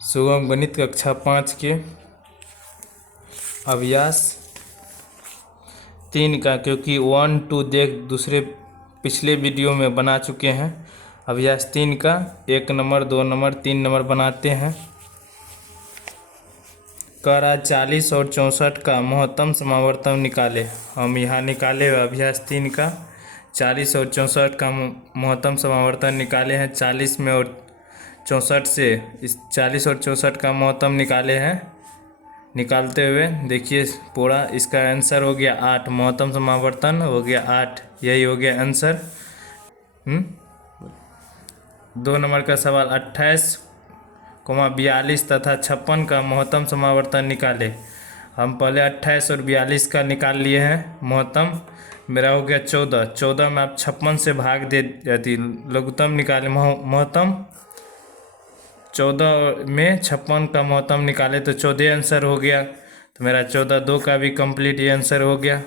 सुगम गणित कक्षा 5 के अभ्यास 3 का, क्योंकि 1, 2 दूसरे पिछले वीडियो में बना चुके हैं। अभ्यास 3 का 1 नंबर 2 नंबर 3 नंबर बनाते हैं। कह रहा 40 और 64 का महत्तम समावर्तन निकाले। हम यहाँ निकाले अभ्यास 3 का 40 और 64 का महत्तम समावर्तन निकाले हैं। 40 में और 64 से इस 40 और 64 का महत्तम निकाले हैं। निकालते हुए देखिए पूरा इसका आंसर हो गया 8। महत्तम समावर्तन हो गया 8, यही हो गया आंसर। 2 नंबर का सवाल 28, 42 तथा 56 का महत्तम समावर्तन निकाले। हम पहले 28 और 42 का निकाल लिए हैं महत्तम। मेरा हो गया 14। 14 में आप 56 से भाग दे जाती, लघुत्तम निकाले महत्तम। 14 में 56 का महत्तम निकाले तो 14 आंसर हो गया। तो मेरा 14 2 का भी कंप्लीट ये आंसर हो गया।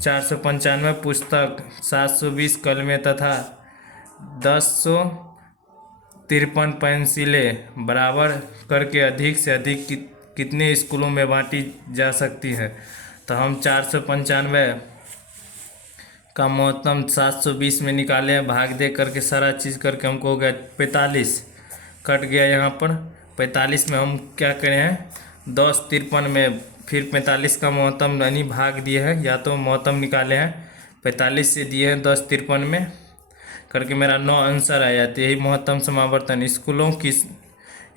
495 पुस्तक, 720 कलमें तथा 1053 पेंसिलें बराबर करके अधिक से अधिक कितने स्कूलों में बांटी जा सकती है। तो हम 495 का महत्तम 720 में निकाले हैं। भाग दे करके सारा चीज़ करके हमको हो गया 45, कट गया यहाँ पर। 45 में हम क्या करें हैं 10 53 में फिर 45 का महत्तम यानी भाग दिए हैं, या तो महत्तम निकाले हैं 45 से दिए हैं 10 53 में करके मेरा 9 आंसर आया। तो यही महत्तम समावर्तन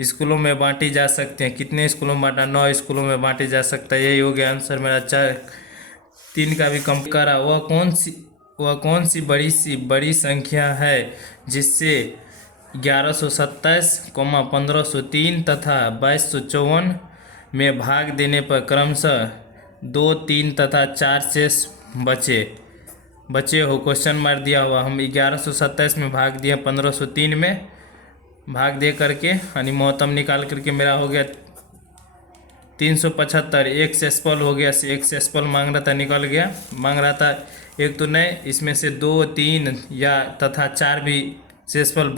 स्कूलों में बांटी जा सकते हैं। कितने स्कूलों में बांटा, 9 स्कूलों में बांटे जा सकता है। यही हो गया आंसर मेरा। 3 का भी कम करा। वह कौन सी बड़ी संख्या है जिससे 1127, 1503 तथा 2254 में भाग देने पर क्रमशः 2, 3 तथा 4 शेष बचे हो। क्वेश्चन मार्क दिया हुआ। हम 1127 में भाग दिया, 1503 में भाग दे करके यानी महत्तम निकाल करके मेरा हो गया 375। एक शेषफल हो गया, एक शेषफल मांग रहा था, निकल गया। मांग रहा था एक तो नहीं, इसमें से 2, 3 या तथा 4 भी शेषफल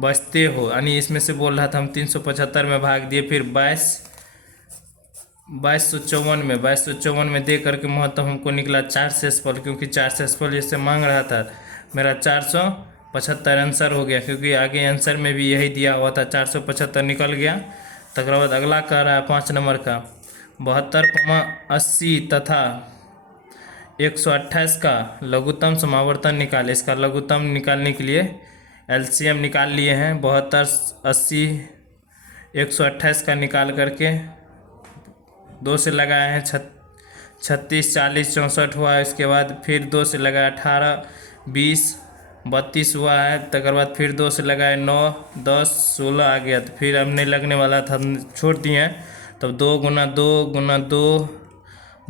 बचते हो, यानी इसमें से बोल रहा था। हम 375 में भाग दिए, फिर 2254 में दे करके महत्तम हमको निकला 4 शेषफल, क्योंकि 4 शेषफल इससे मांग रहा था। मेरा 475 आंसर हो गया, क्योंकि आगे आंसर में भी यही दिया हुआ था। 475 निकल गया। तक बाद अगला कह रहा है 5 नंबर का 72, 80 तथा 128 का लघुत्तम समावर्तन निकाले। इसका लघुत्तम निकालने के लिए एलसीएम निकाल लिए हैं। 72, 80, 128 का निकाल करके 2 से लगाए हैं 36, 40, 64 हुआ है। इसके बाद फिर 2 से लगाया 18, 20, 32 हुआ है। तकर बाद फिर 2 से लगाए 9, 10, 16 आ गया। तो फिर अब नहीं लगने वाला था, हम छोड़ दिए हैं। तब 2 गुना 2 गुना 2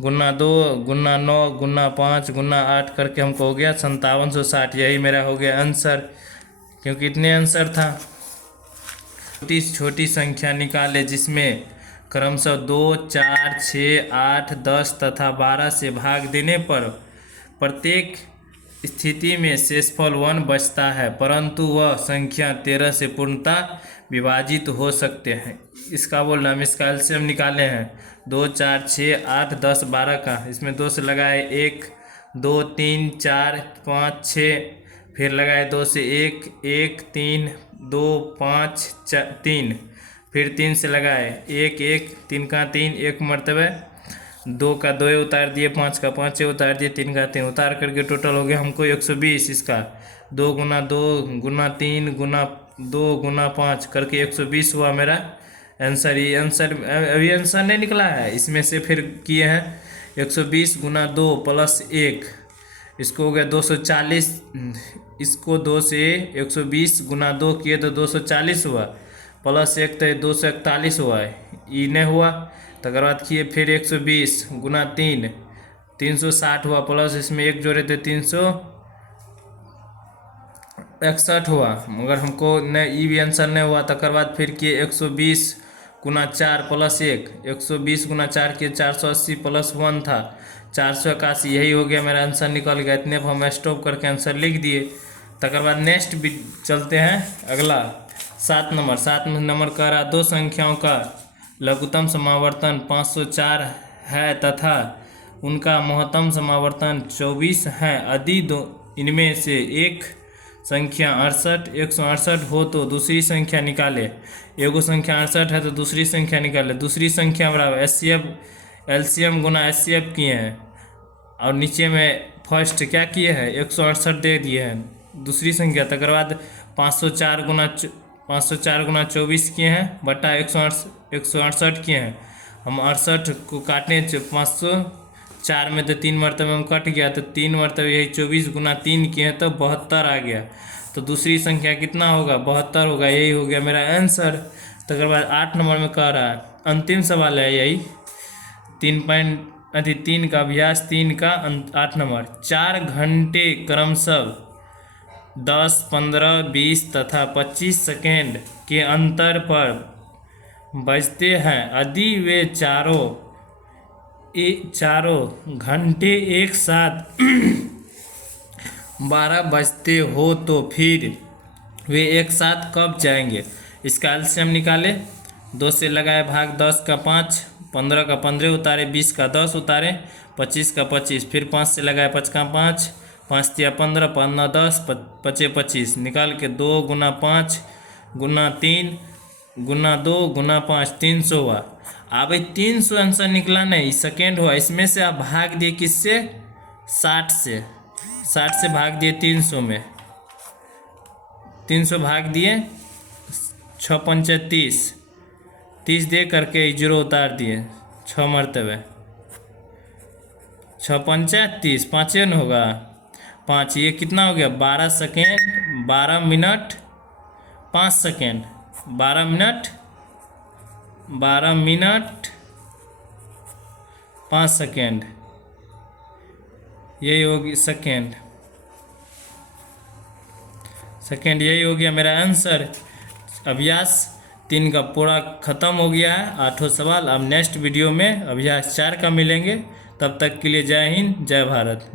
गुना 2 गुना 9 गुना 5 गुना 8 करके हमको हो गया 5760। यही मेरा हो गया आंसर, क्योंकि इतने आंसर था। छोटी संख्या निकाले जिसमें क्रमशः 2, 4, 6, 8, 10 तथा 12 से भाग देने पर प्रत्येक स्थिति में शेषफल 1 बचता है, परंतु वह संख्या 13 से पूर्णतः विभाजित हो सकते हैं। इसका बोल रहा हम इसका एलसीएम निकाले हैं। 2, 4, 6, 8, 10, 12 का। इसमें 2 से लगाए 1, 2, 3, 4, 5, 6, फिर लगाए 2 से 1, 1, 3, 2, 5, 3, फिर 3 से लगाए 1, 1, 3 का 3, 1 मरतबे 2 का 2 उतार दिए, 5 का 5 उतार दिए, 3 का 3 उतार करके टोटल हो गया हमको 120। इसका 2 गुना 2 गुना 3 गुना 2 गुना 5 करके 120 हुआ मेरा आंसर। ये आंसर अभी आंसर नहीं निकला है, इसमें से फिर किए हैं 120 गुना 2 प्लस 1, इसको हो गया 240। इसको 2 से 120 गुना 2 किए तो 240 हुआ, प्लस 1 तो 241 हुआ है। ये नहीं हुआ। तकर बाद किए फिर 120 गुना 3, 360 हुआ, प्लस इसमें 1 जोड़े थे 361 हुआ, मगर हमको नहीं, ये भी आंसर नहीं हुआ। तकर बाद फिर किए 120 गुना 4 प्लस 1, 120 गुना 4 किए 480 प्लस 1 था 481। यही हो गया मेरा आंसर, निकल गया। इतने पर हम स्टॉप करके आंसर लिख दिए। तकर बाद नेक्स्ट भी चलते हैं। अगला 7 नंबर कह रहा, दो संख्याओं का लघुत्तम समावर्तन 504 है तथा उनका महत्तम समावर्तन 24 है। यदि दो इनमें से एक संख्या 168 हो तो दूसरी संख्या निकाले। एगो संख्या 68 है तो दूसरी संख्या निकाले। दूसरी संख्या बराबर एलसीएम गुना एचसीएफ किए हैं और नीचे में फर्स्ट क्या किए हैं 168 दे दिए हैं दूसरी संख्या। तकर बाद 504 गुना 24 किए हैं बटा 168 किए हैं। हम 68 को काटने 504 में तो 3 मरतबे में कट गया तो 3 मरतबे यही 24 गुना 3 किए हैं तो 72 आ गया। तो दूसरी संख्या कितना होगा 72 होगा। यही हो गया मेरा आंसर। तकर बाद 8 नंबर में कह रहा है अंतिम सवाल है यही 3 का अभ्यास 3 का 8 नंबर। 4 घंटे क्रमशः 10, 15, 20 तथा 25 सेकेंड के अंतर पर बजते हैं। यदि वे चारों घंटे एक साथ 12 बजते हो तो फिर वे एक साथ कब जाएंगे। इसका एलसीएम निकाले। 2 से लगाए भाग 10 का 5, 15 का 15 उतारे, 20 का 10 उतारे, 25 का 25, फिर 5 से लगाए 5 का 5, 5 तिया 15, 15 10, 25 25 निकाल के 2 गुना 5 गुना 3 गुना 2 गुना 5 300 हुआ। अब 300 आंसर निकला नहीं सेकेंड हुआ। इसमें से आप भाग दिए किससे 60 से भाग दिए 300 में 300 भाग दिए 6 पंचे 30 दे करके 0 उतार दिए 6 मरतबे 6 पंचे 30 5 न होगा 5। ये कितना हो गया 12 second 12 minute 5 second 12 minute 5 second. यही होगी सेकेंड यही हो गया मेरा आंसर। अभ्यास 3 का पूरा ख़त्म हो गया है 8 सवाल। अब नेक्स्ट वीडियो में अभ्यास 4 का मिलेंगे। तब तक के लिए जय हिंद जय भारत।